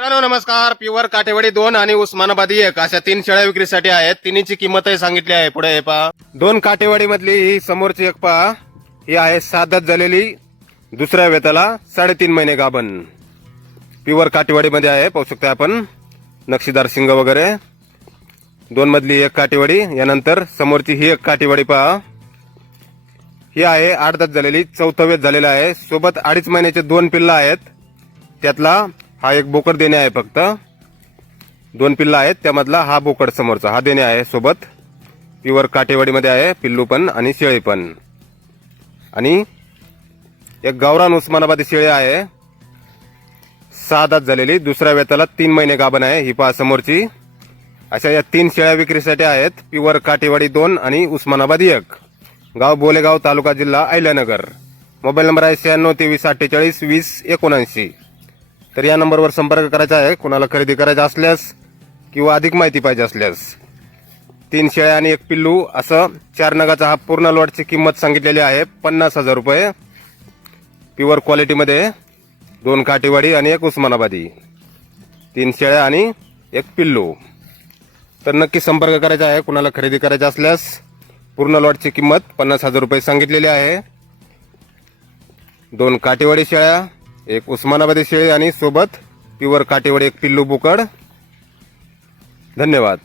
मित्रांनो नमस्कार. प्युअर काठेवाडी दोन आणि उस्मानाबादी एक. अशा तीन शेळ्या विक्रीसाठी आहेत. तिन्हीची किंमतही सांगितली आहे. पुढे हे पहा. दोन काठेवाडी मधली ही समोरची एक पहा. ही आहे साधत झालेली. दुसऱ्या वेताला साडेतीन महिने गाभण. प्युअर काठेवाडीमध्ये आहे. पाहू शकता आपण. नक्षीदार शिंग वगैरे. दोन मधली एक काठेवाडी यानंतर समोरची ही एक काठेवाडी पहा. ही आहे आठ दात झालेली. चौथवेत झालेला आहे. सोबत अडीच महिन्याचे दोन पिल्ला आहेत. त्यातला हा एक बोकड देणे आहे फक्त. दोन पिल्ला आहेत त्यामधला हा बोकड समोरचा हा देणे आहे सोबत. प्युअर काठेवाडीमध्ये आहे पिल्लू पण आणि शेळी पण. आणि एक गावरान उस्मानाबादी शेळी आहे. सहा दात झालेली दुसऱ्या वेताला तीन महिने गाभण आहे ही पहा समोरची. अशा या तीन शेळ्या विक्रीसाठी आहेत प्युअर काठेवाडी दोन आणि उस्मानाबादी एक. गाव बोलेगाव तालुका जिल्हा अहिल्यानगर. मोबाईल नंबर आहे शहाण्णव तेवीस अठ्ठेचाळीस वीस एकोणऐंशी. तर या नंबरवर संपर्क करायचा आहे. कुणाला खरेदी करायचा असल्यास किंवा अधिक माहिती पाहिजे असल्यास. तीन शेळ्या आणि एक पिल्लू असं चार नगाचा हा पूर्ण लॉटची किंमत सांगितलेली आहे. पन्नास हजार रुपये. प्युअर क्वालिटीमध्ये दोन काटेवाडी आणि एक उस्मानाबादी. तीन शेळ्या आणि एक पिल्लू. तर नक्की संपर्क करायचा आहे. कुणाला खरेदी करायचा असल्यास पूर्ण लॉटची किंमत पन्नास हजार रुपये सांगितलेली आहे. दोन काटेवाडी शेळ्या एक उस्मानाबादी शेळी आणि सोबत प्युअर काटेवाडी एक पिल्लू बुकड. धन्यवाद.